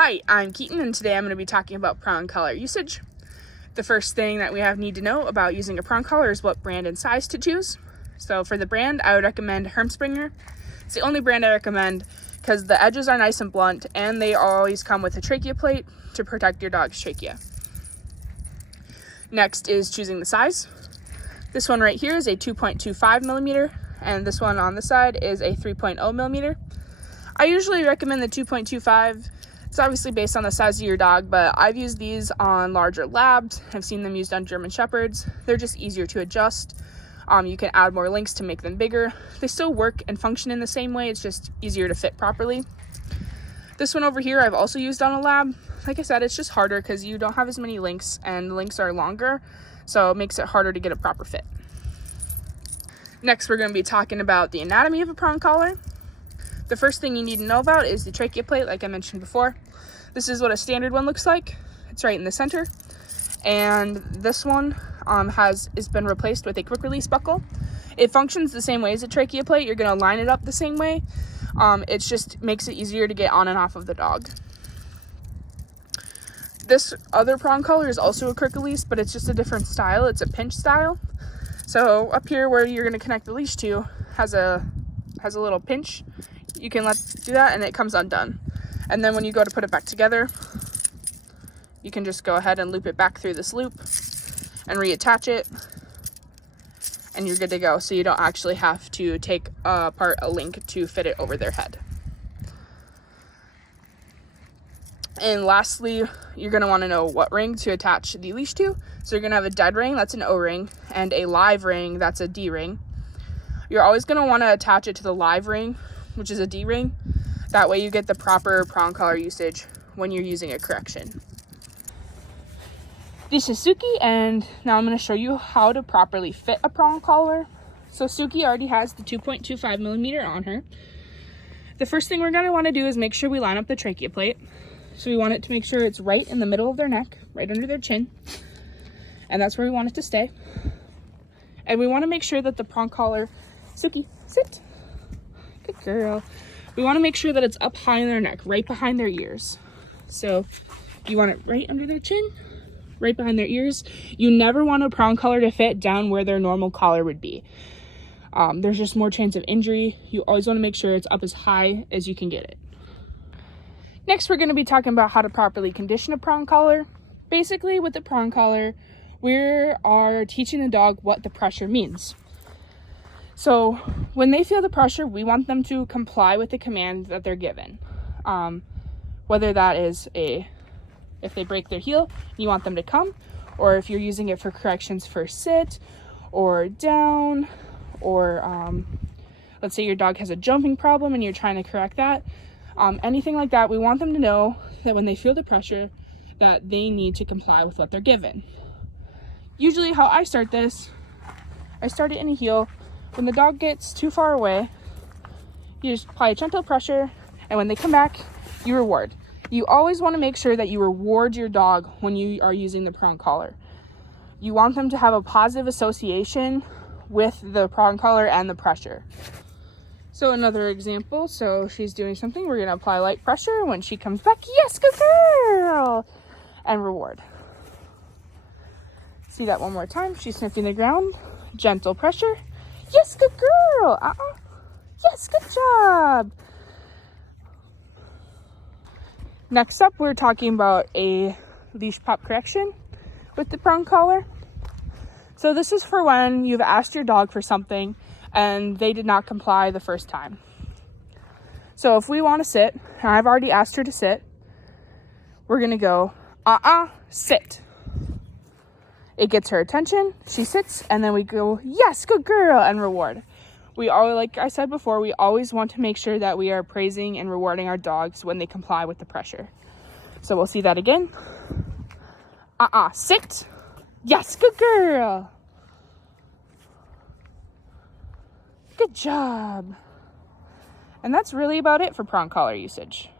Hi, I'm Keaton, and today I'm going to be talking about prong collar usage. The first thing that we need to know about using a prong collar is what brand and size to choose. So for the brand, I would recommend Hermspringer. It's the only brand I recommend because the edges are nice and blunt, and they always come with a trachea plate to protect your dog's trachea. Next is choosing the size. This one right here is a 2.25 millimeter, and this one on the side is a 3.0 millimeter. I usually recommend the 2.25. It's obviously based on the size of your dog, but I've used these on larger labs. I've seen them used on German Shepherds. They're just easier to adjust. You can add more links to make them bigger. They still work and function in the same way. It's just easier to fit properly. This one over here I've also used on a lab. Like I said, it's just harder because you don't have as many links and the links are longer, so it makes it harder to get a proper fit. Next, we're going to be talking about the anatomy of a prong collar. The first thing you need to know about is the trachea plate, like I mentioned before. This is what a standard one looks like. It's right in the center. And this one has been replaced with a quick release buckle. It functions the same way as a trachea plate. You're going to line it up the same way. It just makes it easier to get on and off of the dog. This other prong collar is also a quick release, but it's just a different style. It's a pinch style. So up here where you're going to connect the leash to has a little pinch. You can do that and it comes undone. And then when you go to put it back together, you can just go ahead and loop it back through this loop and reattach it, and you're good to go. So you don't actually have to take apart a link to fit it over their head. And lastly, you're going to want to know what ring to attach the leash to. So you're going to have a dead ring, that's an O ring, and a live ring, that's a D ring. You're always going to want to attach it to the live ring, which is a D ring. That way you get the proper prong collar usage when you're using a correction. This is Suki, and now I'm going to show you how to properly fit a prong collar. So Suki already has the 2.25 millimeter on her. The first thing we're going to want to do is make sure we line up the trachea plate. So we want it to make sure it's right in the middle of their neck, right under their chin. And that's where we want it to stay. And we want to make sure that the prong collar, Suki, sit. Good girl. We want to make sure that it's up high in their neck, right behind their ears. So you want it right under their chin, right behind their ears. You never want a prong collar to fit down where their normal collar would be. There's just more chance of injury. You always want to make sure it's up as high as you can get it. Next, we're going to be talking about how to properly condition a prong collar. Basically, with the prong collar, we are teaching the dog what the pressure means. So when they feel the pressure, we want them to comply with the command that they're given. Whether that is if they break their heel, you want them to come, or if you're using it for corrections for sit or down, or let's say your dog has a jumping problem and you're trying to correct that. Anything like that, we want them to know that when they feel the pressure, that they need to comply with what they're given. Usually how I start this, I start it in a heel. When the dog gets too far away, you just apply a gentle pressure, and when they come back, you reward. You always want to make sure that you reward your dog when you are using the prong collar. You want them to have a positive association with the prong collar and the pressure. So another example, so she's doing something, we're going to apply light pressure. When she comes back, yes, good girl, and reward. See that one more time. She's sniffing the ground, gentle pressure. Yes, good girl. Yes, good job. Next up, we're talking about a leash pop correction with the prong collar. So this is for when you've asked your dog for something and they did not comply the first time. So if we want to sit, and I've already asked her to sit, we're going to go, sit. It gets her attention, she sits, and then we go, yes, good girl, and reward. We all, like I said before, we always want to make sure that we are praising and rewarding our dogs when they comply with the pressure. So we'll see that again. Sit. Yes, good girl. Good job. And that's really about it for prong collar usage.